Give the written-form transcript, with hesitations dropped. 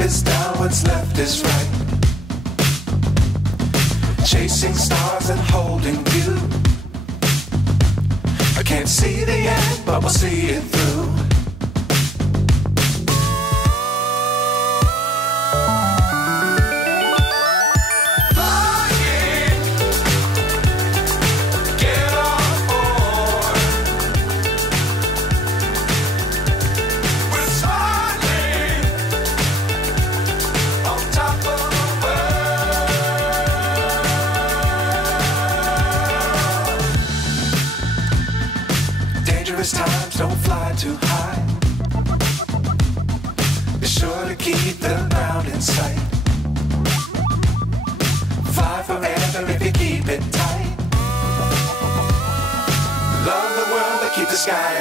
is down, what's left is right. Chasing stars and holding you. I can't see the end, but we'll see it through. Times don't fly too high. Be sure to keep the ground in sight. Fly forever if you keep it tight. Love the world but keep the sky